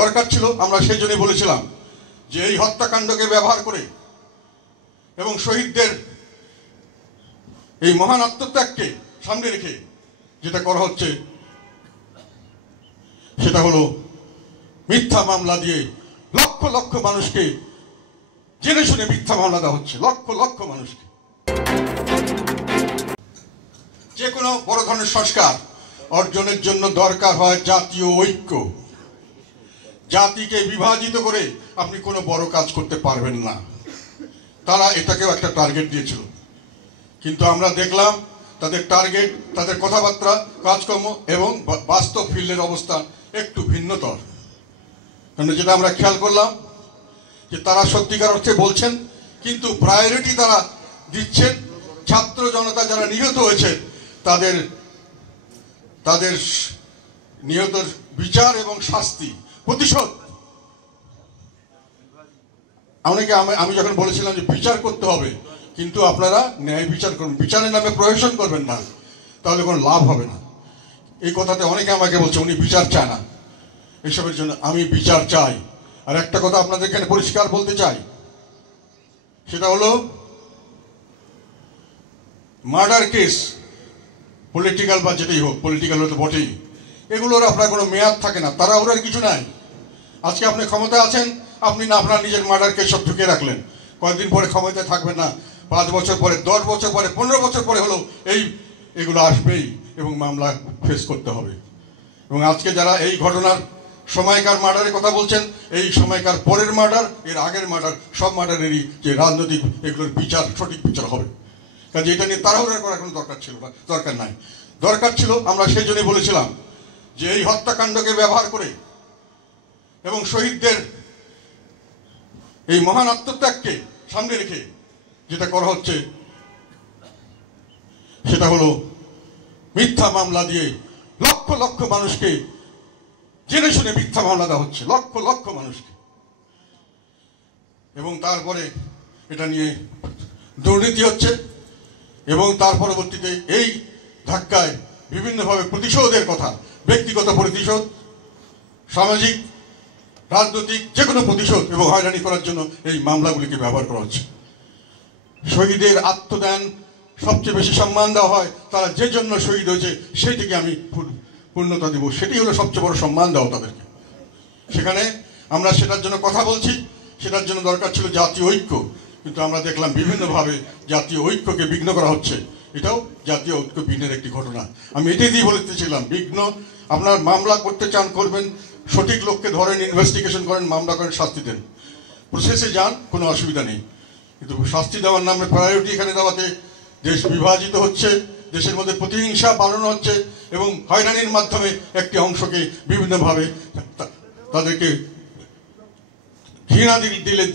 দরকার ছিল। আমরা সেই জন্যই বলেছিলাম যে এই হত্যাকাণ্ডকে ব্যবহার করে এবং শহীদদের এই মহান আত্মত্যাগকে সামনে রেখে যেটা করা হচ্ছে সেটা হলো মিথ্যা মামলা দিয়ে লক্ষ লক্ষ মানুষকে জেনে শুনে মিথ্যা মামলা দেওয়া হচ্ছে, লক্ষ লক্ষ মানুষকে। যে কোনো বড় ধরনের সংস্কার অর্জনের জন্য দরকার হয় জাতীয় ঐক্য। জাতিকে বিভাজিত করে আপনি কোনো বড় কাজ করতে পারবেন না। তারা এটাকেও একটা টার্গেট দিয়েছিল, কিন্তু আমরা দেখলাম তাদের টার্গেট, তাদের কথাবার্তা, কাজকর্ম এবং বাস্তব ফিল্ডের অবস্থা একটু ভিন্নতর। কারণ যেটা আমরা খেয়াল করলাম যে তারা সত্যিকার অর্থে বলছেন, কিন্তু প্রায়োরিটি তারা দিচ্ছেন ছাত্র জনতা যারা নিহত হয়েছে তাদের তাদের নিহতের বিচার এবং শাস্তি, প্রতিশোধ। আমি যখন বলেছিলাম যে বিচার করতে হবে, কিন্তু আপনারা ন্যায় বিচার করুন, বিচারের নামে প্রহসন করবেন না, তাহলে কোনো লাভ হবে না। এই কথাতে অনেকে আমাকে বলছে উনি বিচার চায় না। এসবের জন্য আমি বিচার চাই। আর একটা কথা আপনাদের এখানে পরিষ্কার বলতে চাই, সেটা হলো মার্ডার কেস, পলিটিক্যাল বা যেটাই হোক, পলিটিক্যাল হলে তো বটেই, এগুলোর আপনার কোনো মেয়াদ থাকে না, তারা ওর কিছু নাই। আজকে আপনি ক্ষমতা আছেন, আপনি না আপনার নিজের মার্ডার কেস সব ঢুকিয়ে রাখলেন, কয়েকদিন পরে ক্ষমতায় থাকবেন না, 5 বছর পরে, 10 বছর পরে, 15 বছর পরে হলো এগুলো আসবেই এবং মামলা ফেস করতে হবে। এবং আজকে যারা এই ঘটনার সময়কার মার্ডারের কথা বলছেন, এই সময়কার পরের মার্ডার, এর আগের মার্ডার, সব মার্ডারেরই যে রাজনৈতিক এগুলোর বিচার, সঠিক বিচার হবে। কাজে এটা নিয়ে তাড়াহুড়া করার কোনো দরকার ছিল না, দরকার নাই। দরকার ছিল, আমরা সেই জন্যই বলেছিলাম যে এই হত্যাকাণ্ডকে ব্যবহার করে এবং শহীদদের এই মহান আত্মত্যাগকে সামনে রেখে যেটা করা হচ্ছে সেটা হলো মিথ্যা মামলা দিয়ে লক্ষ লক্ষ মানুষকে জেনে শুনে মিথ্যা মামলা দেওয়া হচ্ছে, লক্ষ লক্ষ মানুষকে। এবং তারপরে এটা নিয়ে দুর্নীতি হচ্ছে এবং তার পরবর্তীতে এই ধাক্কায় বিভিন্নভাবে প্রতিশোধের কথা, ব্যক্তিগত প্রতিশোধ, সামাজিক, রাজনৈতিক যে কোনো প্রতিশোধ এবং হয়রানি করার জন্য এই মামলাগুলিকে ব্যবহার করা হচ্ছে। শহীদের আত্মদান সবচেয়ে বেশি সম্মান দেওয়া হয়, তারা যে জন্য শহীদ হয়েছে সেইটিকে আমি পূর্ণতা দেব, সেটি হলো সবচেয়ে বড় সম্মান দেওয়া তাদেরকে। সেখানে আমরা সেটার জন্য কথা বলছি, সেটার জন্য দরকার ছিল জাতীয় ঐক্য, কিন্তু আমরা দেখলাম বিভিন্নভাবে জাতীয় ঐক্যকে বিঘ্ন করা হচ্ছে। এটাও জাতীয় ঐক্য বিঘ্নের একটি ঘটনা। আমি এটাই দিয়ে বলতেছিলাম, বিঘ্ন, আপনার মামলা করতে চান করবেন, সঠিক লোককে ধরেন, ইনভেস্টিগেশন করেন, মামলা করেন, শাস্তি দেন, প্রসেসে যান, কোনো অসুবিধা নেই। কিন্তু শাস্তি দেওয়ার নামে প্রায়োরিটি এখানে দেওয়াতে দেশ বিভাজিত হচ্ছে, দেশের মধ্যে প্রতিহিংসা বাড়ানো হচ্ছে এবং হয়রানির মাধ্যমে একটি অংশকে বিভিন্নভাবে তাদেরকে ঘৃণা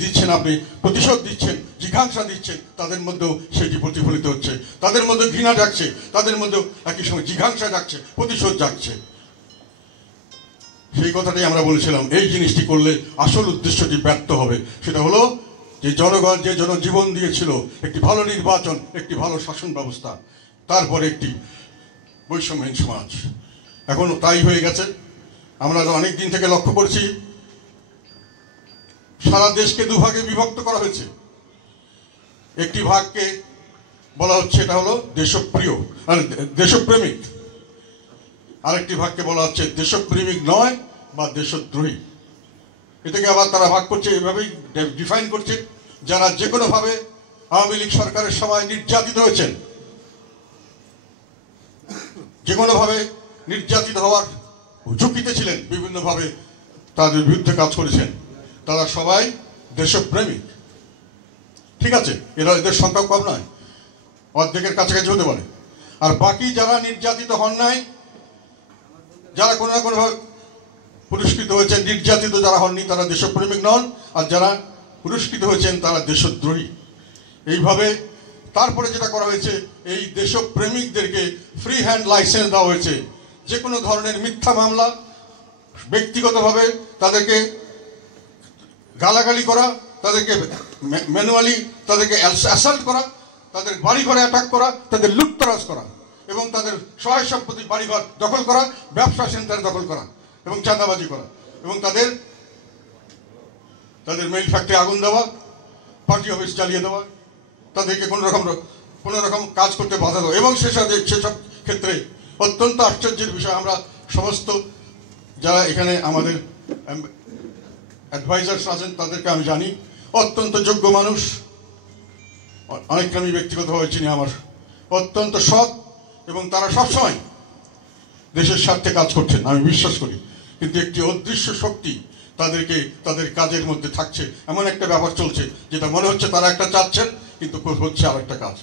দিচ্ছেন, আপনি প্রতিশোধ দিচ্ছেন, জিঘাংসা দিচ্ছেন, তাদের মধ্যেও সেটি প্রতিফলিত হচ্ছে, তাদের মধ্যে ঘৃণা জাগছে, তাদের মধ্যেও একই সঙ্গে জিঘাংসা জাগছে, প্রতিশোধ জাগছে। সেই কথাটাই আমরা বলেছিলাম, এই জিনিসটি করলে আসল উদ্দেশ্যটি ব্যর্থ হবে। সেটা হলো যে জনগণ যে জনজীবন দিয়েছিল একটি ভালো নির্বাচন, একটি ভালো শাসন ব্যবস্থা, তারপরে একটি বৈষম্যহীন সমাজ। এখন তাই হয়ে গেছে। আমরা অনেক দিন থেকে লক্ষ্য করছি সারা দেশকে দুভাগে বিভক্ত করা হয়েছে। একটি ভাগকে বলা হচ্ছে এটা হলো দেশপ্রিয়, দেশপ্রেমিক, আরেকটি ভাগকে বলা হচ্ছে দেশপ্রেমিক নয় বা দেশদ্রোহী। এটাকে আবার তারা ভাগ করছে, এভাবেই ডিফাইন করছে, যারা যে কোনোভাবে আওয়ামী লীগ সরকারের সময় নির্যাতিত হয়েছেন, যে কোনোভাবে নির্যাতিত হওয়ার ঝুঁকিতে ছিলেন, বিভিন্নভাবে তাদের বিরুদ্ধে কাজ করেছেন, তারা সবাই দেশপ্রেমিক। ঠিক আছে, এদের সংখ্যা কম নয়, অর্ধেকের কাছাকাছি হতে পারে। আর বাকি যারা নির্যাতিত হন নাই, যারা কোনো না কোনোভাবে পুরস্কৃত হয়েছেন, নির্যাতিত যারা হননি, তারা দেশপ্রেমিক নন, আর যারা পুরস্কৃত হয়েছেন তারা দেশদ্রোহী। এইভাবে তারপরে যেটা করা হয়েছে, এই দেশপ্রেমিকদেরকে ফ্রি হ্যান্ড লাইসেন্স দেওয়া হয়েছে। যে কোনো ধরনের মিথ্যা মামলা, ব্যক্তিগতভাবে তাদেরকে গালাগালি করা, তাদেরকে ম্যানুয়ালি তাদেরকে অ্যাসাল্ট করা, তাদের বাড়িঘরে অ্যাটাক করা, তাদের লুটতরাজ করা এবং তাদের সহায় সম্পত্তি বাড়িঘর দখল করা, ব্যবসা সেন্টার দখল করা এবং চাঁদাবাজি করা এবং তাদের তাদের মিল ফ্যাক্টরি আগুন দেওয়া, পার্টি অফিস জ্বালিয়ে দেওয়া, তাদেরকে কোনো রকম কাজ করতে বাধা দেওয়া। এবং সেসব ক্ষেত্রে অত্যন্ত আশ্চর্যের বিষয়, আমরা সমস্ত যারা এখানে আমাদের অ্যাডভাইজার্স আছেন তাদেরকে আমি জানি, অত্যন্ত যোগ্য মানুষ, অনেককে আমি ব্যক্তিগতভাবে চিনি, আমার অত্যন্ত সৎ, এবং তারা সবসময় দেশের স্বার্থে কাজ করছেন আমি বিশ্বাস করি। কিন্তু একটি অদৃশ্য শক্তি তাদেরকে তাদের কাজের মধ্যে থাকছে, এমন একটা ব্যাপার চলছে যেটা মনে হচ্ছে তারা একটা চাচ্ছেন কিন্তু হচ্ছে আর একটা কাজ।